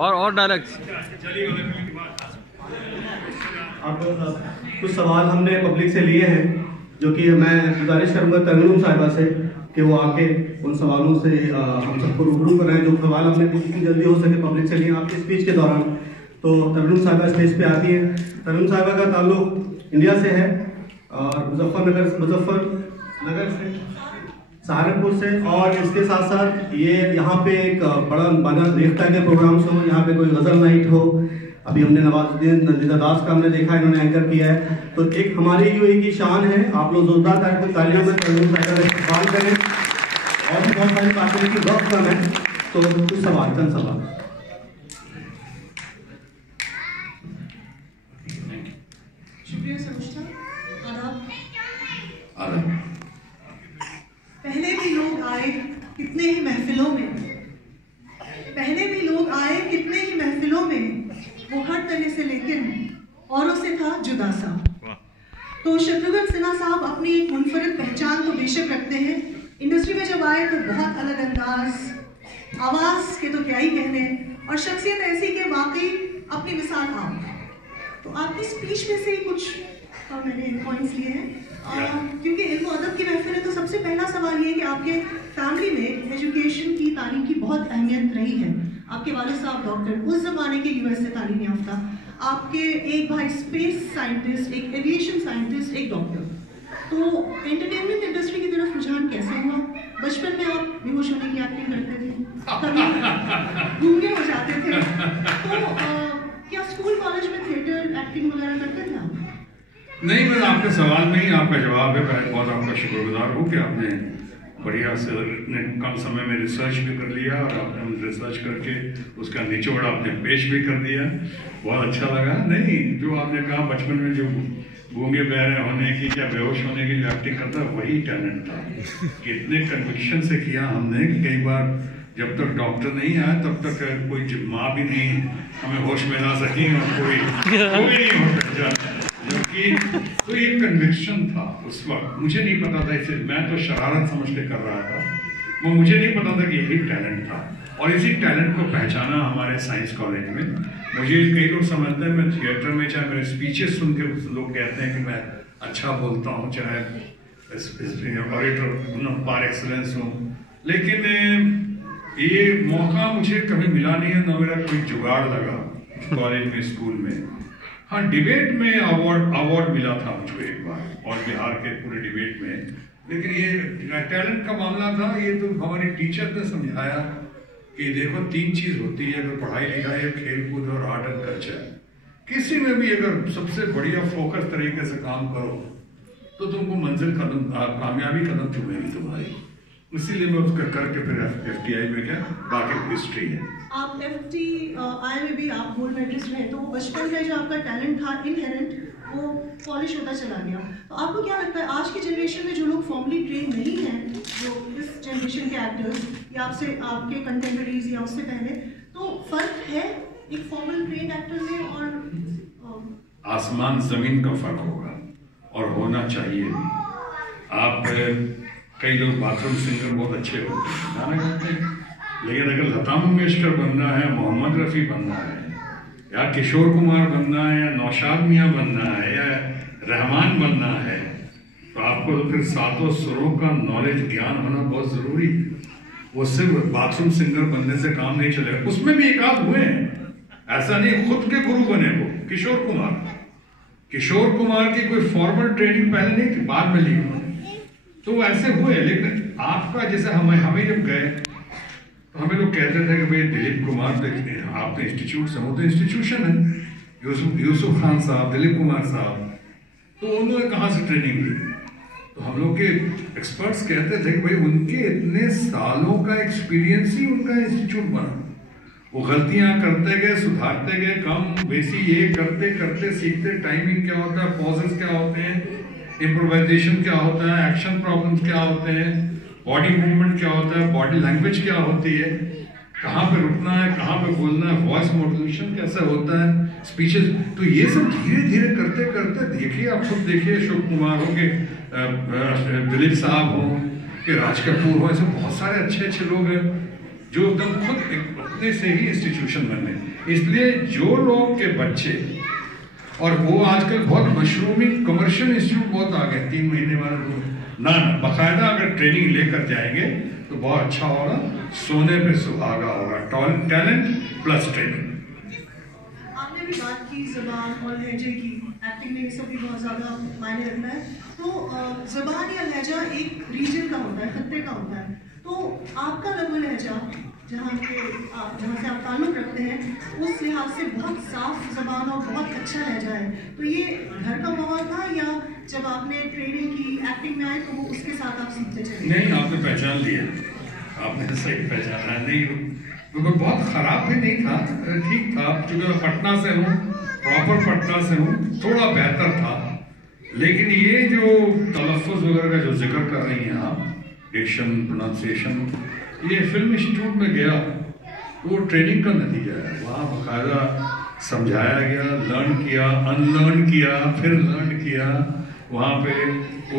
और डायलॉग्स। अब कुछ सवाल हमने पब्लिक से लिए हैं, जो कि मैं गुजारिश करूंगा तरन्नुम साहिबा से कि वो आके उन सवालों से हम सबको रूबरू कराएं। जो सवाल हमने जितनी जल्दी हो सके पब्लिक से लिए आपकी स्पीच के दौरान। तो तरन्नुम साहिबा स्टेज पे आती हैं। तरन्नुम साहिबा का ताल्लुक इंडिया से है और मुजफ्फरनगर से, सहारनपुर से, और इसके साथ साथ ये यहाँ पे एक बड़ा बना रेख्ता के प्रोग्राम्स हो, यहाँ पे कोई गजल नाइट हो, अभी हमने नवाजुद्दीन दास का हमने देखा, इन्होंने एंकर किया है। तो एक हमारी यूएई की शान है, आप लोग जोरदार तालियों में तरन्नुम साहिबा का इस्तेमाल करें। और भी बहुत सारी बातें की वक्त कम है, तो कुछ सवाल, चंद सवाल। शुक्रिया समुष्टा, आदाब। पहले भी लोग आए कितने ही महफिलों में, पहले भी लोग आए कितने ही महफिलों में, वो हर तरह से लेकिन औरों से था जुदा सा। तो शत्रुघ्न सिन्हा साहब अपनी एक मुनफरिद पहचान तो बेशक रखते हैं, इंडस्ट्री में जब आए तो बहुत अलग अंदाज, आवाज के तो क्या ही कहने, और शख्सियत ऐसी कि वाकई अपनी मिसाल आप। तो आपकी स्पीच में से ही कुछ मैंने पॉइंट्स लिए हैं, क्योंकि इल्म अदब की महफिल है, तो सबसे पहला सवाल ये कि आपके फैमिली में एजुकेशन की, तालीम की बहुत अहमियत रही है। आपके वालिद साहब डॉक्टर, उस जमाने के यूएस से तालीम याफ्ता, आपके एक भाई स्पेस साइंटिस्ट, एक एविएशन साइंटिस्ट, एक डॉक्टर। तो एंटरटेनमेंट इंडस्ट्री की तरफ रुझान कैसे हुआ? बचपन में आप बेहोश होने की एक्टिंग करते थे, कभी गूंगे हो जाते थे, तो क्या स्कूल कॉलेज में थिएटर एक्टिंग वगैरह करते थे आप? नहीं, मैं आपके सवाल में ही आपका जवाब है। मैं बहुत आपका शुक्रगुजार हूँ कि आपने बढ़िया से इतने कम समय में रिसर्च भी कर लिया और आपने रिसर्च करके उसका निचोड़ आपने पेश भी कर दिया। बहुत अच्छा लगा। नहीं, जो आपने कहा बचपन में जो गूंगे बहरे होने की, क्या बेहोश होने की जो एक्टिंग करता, वही टैलेंट था। कितने कन्विक्शन से किया हमने कि कई बार जब तक डॉक्टर नहीं आया तब तक कोई माँ भी नहीं हमें होश में ला सकी और कोई नहीं हो सकता। तो ये कन्विक्शन था उस वक्त। मुझे नहीं पता था इसे, मैं तो शरारत समझ के कर रहा था, वो मुझे नहीं पता था कि यही टैलेंट था। और इसी टैलेंट को पहचाना हमारे साइंस कॉलेज में। मुझे कई लोग समझते हैं मैं थिएटर में, चाहे मेरे स्पीचेस सुन के लोग कहते हैं कि मैं अच्छा बोलता हूँ, चाहे ऑडिटर पार एक्सलेंस हूँ, लेकिन ये मौका मुझे कभी मिला नहीं है, ना मेरा कोई जुगाड़ लगा कॉलेज में, स्कूल में। हाँ, डिबेट में अवार्ड मिला था मुझे एक बार, और बिहार के पूरे डिबेट में। लेकिन ये टैलेंट का मामला था, ये तो हमारे टीचर ने समझाया कि देखो 3 चीज होती है, अगर पढ़ाई लिखाई, खेल कूद और आर्ट एंड कल्चर। किसी में भी अगर सबसे बढ़िया फोकस तरीके से काम करो तो तुमको मंजिल कामयाबी कदम चूमेगी तुम्हारी। इसीलिए मैं उसका करके फिर FTI में क्या बाकी हिस्ट्री है। आप FTI में भी आप गोल्ड मेडलिस्ट रहे, तो बचपन में जो आपका टैलेंट था इनहेरेंट, वो पॉलिश होता चला गया। तो आपको क्या लगता है आज की जनरेशन में जो लोग फॉर्मली ट्रेन नहीं हैं, जो इस जनरेशन के एक्टर्स या आपसे आपके कंटेम्परेरीज या उससे पहले, तो फर्क है एक फॉर्मल ट्रेन एक्टर में और आसमान जमीन का फर्क होगा, और होना चाहिए भी। आप कई लोग बाथरूम सिंगर बहुत अच्छे होते हैं, गाना गाते हैं, लेकिन अगर लता मंगेशकर बनना है, मोहम्मद रफ़ी बनना है, या किशोर कुमार बनना है, या नौशाद मियाँ बनना है, या रहमान बनना है, तो आपको तो फिर 7 सुरों का नॉलेज, ज्ञान होना बहुत ज़रूरी है। वो सिर्फ बाथरूम सिंगर बनने से काम नहीं चलेगा। उसमें भी एक आध हुए हैं, ऐसा नहीं खुद के गुरु बने। वो किशोर कुमार की कोई फॉर्मल ट्रेनिंग पहले नहीं थी, बाद में ली उन्होंने, तो ऐसे हुए। लेकिन आपका जैसे हमें जब गए तो हमें लोग कहते थे कि भाई दिलीप कुमार देखते हैं, आप तो इंस्टीट्यूट से हो, तो इंस्टीट्यूशन है। यूसुफ खान साहब, दिलीप कुमार साहब, तो उन्होंने कहाँ से ट्रेनिंग ली? तो हम लोग के एक्सपर्ट्स कहते थे कि भाई उनके इतने सालों का एक्सपीरियंस ही उनका इंस्टीट्यूट बना। वो गलतियां करते गए, सुधारते गए, कम बेसी ये करते करते सीखते, टाइमिंग क्या होता है, पॉजेस क्या होते हैं, इम्प्रोवाइजेशन क्या होता है, एक्शन प्रॉब्लम्स क्या होते हैं, बॉडी मूवमेंट क्या होता है, बॉडी लैंग्वेज क्या होती है, कहाँ पे रुकना है, कहाँ पे बोलना है, वॉइस मॉड्यूलेशन कैसे होता है, स्पीचेस। तो ये सब धीरे धीरे करते करते, देखिए आप खुद देखिए, अशोक कुमार हो के दिलीप साहब हो, कि राज कपूर हो, ऐसे बहुत सारे अच्छे अच्छे लोग हैं। जो एकदम खुद अपने से ही इंस्टीट्यूशन बने। इसलिए जो लोग के बच्चे, और वो आजकल बहुत मशरूमी कमर्शियल इंस्टीट्यूट बहुत आ गए, 3 महीने वाले ना बाकायदा अगर ट्रेनिंग लेकर जाएंगे तो बहुत अच्छा होगा, सोने पे सुहागा होगा। Talent plus training. आपने भी बात की ज़बान और लहजे की, एक्टिंग में ये सब भी बहुत ज़्यादा मायने रखता है। तो ज़बान या लहजा एक रीजन का होता है, खत्ते का होता है। तो आपका लघु लहजा जहाँ से आप ताल्लुक़ रखते हैं, उस लिहाज से बहुत साफ ज़बान और बहुत अच्छा लहजा है। तो ये घर का माहौल था या जब आपने ट्रेनिंग की, एक्टिंग में आए, तो वो उसके साथ आप सीखते चले? नहीं, आपने पहचान लिया, आपने सही पहचाना। नहीं, क्योंकि बहुत ख़राब भी नहीं था, ठीक था। चूँकि मैं पटना से हूँ, प्रॉपर पटना से हूँ, थोड़ा बेहतर था। लेकिन ये जो तलफ़्फ़ुज़ वगैरह का जो जिक्र कर रही हैं आप, डिक्शन, प्रोनाउंसिएशन, ये फिल्म इंस्टीट्यूट में गया तो वो ट्रेनिंग का नतीजा है। वहाँ बाकायदा समझाया गया, लर्न किया, अनलर्न किया, फिर लर्न किया। वहाँ पे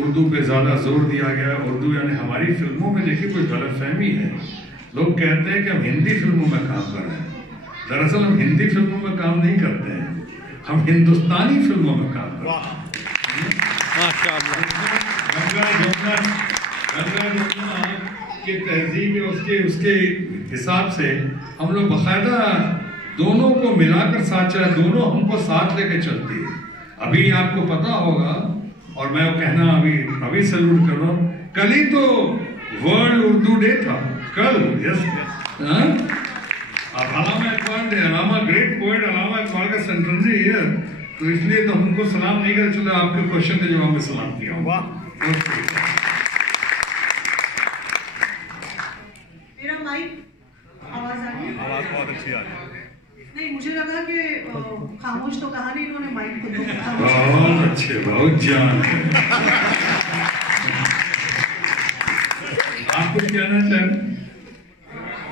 उर्दू पे ज़्यादा जोर दिया गया। उर्दू यानी हमारी फिल्मों में देखिए कोई गलतफहमी है, लोग कहते हैं कि हम हिंदी फिल्मों में काम कर रहे हैं। दरअसल हम हिंदी फिल्मों में काम नहीं करते हैं, हम हिंदुस्तानी फिल्मों में काम करते हैं। गंगा जमुना की तहजीब उसके हिसाब से हम लोग बाकायदा दोनों को मिलाकर साथ चला, दोनों हमको साथ लेके चलती है। अभी आपको पता होगा, और मैं वो कहना अभी सैल्यूट कर रहा हूँ, कल ही तो वर्ल्ड उर्दू डे था, कल। Yes, Allama Iqbal, great poet Allama Iqbal का सेंटेंस है, तो इसलिए तो हमको सलाम नहीं कर, चलो आपके क्वेश्चन के जवाब में सलाम किया। मेरा माइक आवाज आ रही है? आवाज बहुत अच्छी आ रही है। नहीं, मुझे लगा कि खामोश तो कहा नहीं इन्होंने, माइक को तो बहुत अच्छे, बहुत जान। आप कुछ कहना चाहें?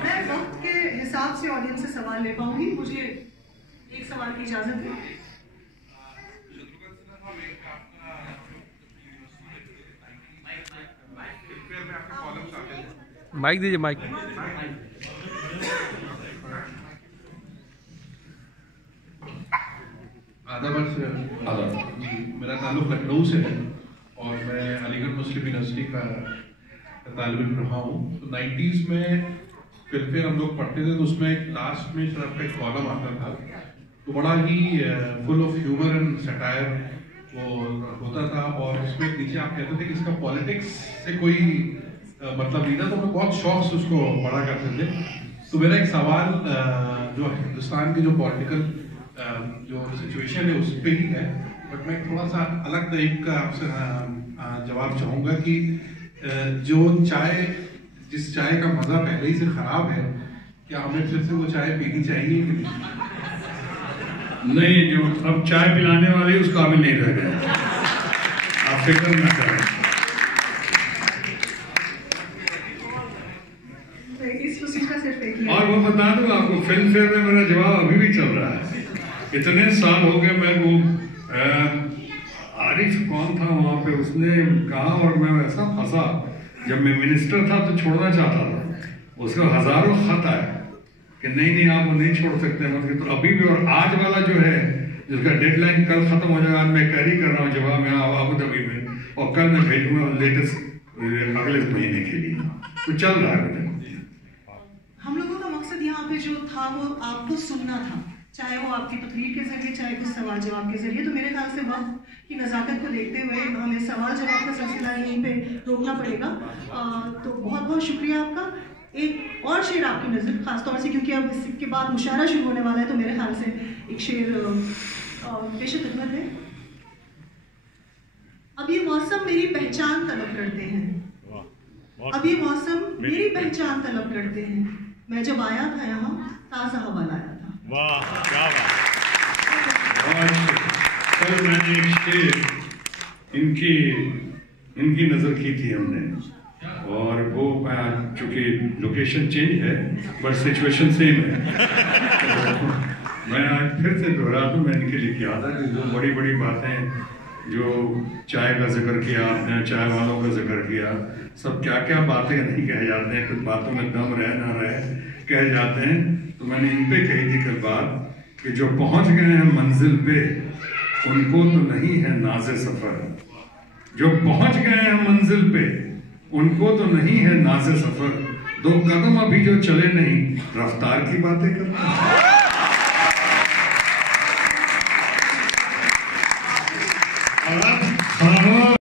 मैं वक्त के हिसाब से ऑडियंस से सवाल ले पाऊंगी, मुझे एक सवाल की इजाजत है। माइक दीजिए, माइक। आदाब जी, मेरा ताल्लुक लखनऊ से है और मैं अलीगढ़ मुस्लिम यूनिवर्सिटी का तालिब इल्म रहा हूँ। तो 90s में फिल्म हम लोग पढ़ते थे, तो उसमें एक लास्ट में तरफ एक कॉलम आता था, तो बड़ा ही full of humour and satire वो होता था। और उसमें नीचे आप कहते थे कि इसका पॉलिटिक्स से कोई मतलब नहीं था, तो मैं बहुत शौक से उसको पढ़ा करते थे। तो मेरा एक सवाल जो हिंदुस्तान की जो पॉलिटिकल जो सिचुएशन है उस पर ही है, बट मैं थोड़ा सा अलग टाइप का आपसे जवाब चाहूँगा कि जो जिस चाय का मज़ा पहले ही से ख़राब है, क्या हमें फिर से वो चाय पीनी चाहिए कि नहीं? जो अब चाय पिलाने वाले उस काबिल नहीं रह गए, आप फिक्र ना करें। और वो बता दूं आपको, फिल्म फेयर में मेरा जवाब अभी भी चल रहा है। इतने साल हो गए, मैं वो आरिफ कौन था वहाँ पे, उसने कहा और मैं वैसा फंसा, जब मैं मिनिस्टर था तो छोड़ना चाहता था, उसको हजारों खत आए कि नहीं आप वो नहीं छोड़ सकते मतलब। तो अभी भी, और आज वाला जो है जिसका डेडलाइन कल खत्म हो जाएगा, आज मैं कैरी कर रहा हूँ जवाब में अबू धाबी में, और कल मैं भेजूंगा लेटेस्ट अगले महीने के लिए। तो चल रहा है। हम लोगों का मकसद यहाँ पे जो था वो आपको सुनना था, चाहे वो आपकी तकरीर के जरिए, चाहे कुछ सवाल जवाब के जरिए। तो मेरे ख्याल से वक्त की नज़ाकत को देखते हुए हमें सवाल जवाब का सिलसिला यहीं पे रोकना पड़ेगा। तो बहुत बहुत शुक्रिया आपका। एक और शेर आपकी नज़र खासतौर से, क्योंकि अब इसके बाद मुशायरा शुरू होने वाला है, तो मेरे ख्याल से एक शेर पेश खिदमत है। अब ये मौसम मेरी पहचान तलब करते हैं, अब ये मौसम मेरी पहचान तलब करते हैं, मैं जब आया था यहाँ ताज़ा हवा लाया था। वाह, क्या बात। कल मैंने एक शेर इनकी नज़र की थी हमने, और वो चूँकि लोकेशन चेंज है बट सिचुएशन सेम है, तो मैं आज फिर से दोहरा दूँ। मैं इनके लिए किया था कि जो बड़ी बड़ी बातें, जो चाय का जिक्र किया आपने, चाय वालों का जिक्र किया, सब क्या क्या बातें नहीं कहे जाते हैं, कुछ बातों में दम रहे ना रहे, कह जाते हैं, तो मैंने इन पे कही थी कल बात कि जो पहुंच गए हैं मंजिल पे उनको तो नहीं है नाज़े सफर, जो पहुंच गए हैं मंजिल पे उनको तो नहीं है नाज़े सफर, 2 कदम अभी जो चले नहीं रफ्तार की बातें करते हैं।